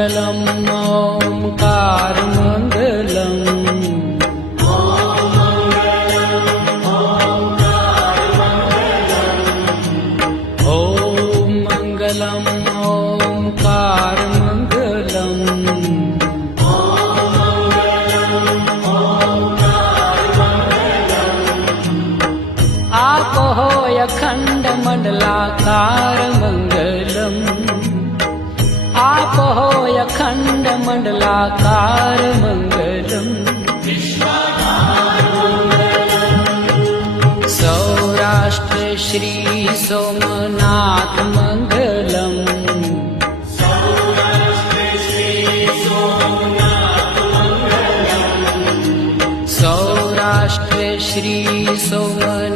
मङ्गलम् ओङ्कारमङ्गलम् ॐ मङ्गलम् ओङ्कारमङ्गलम् आपो अखण्डमण्डलाकारमङ्गलम् आपो अखण्डमण्डलाकारमङ्गलम् सौराष्ट्र श्री सोमनाथ मङ्गलम् सौराष्ट्र श्री सोमनाथ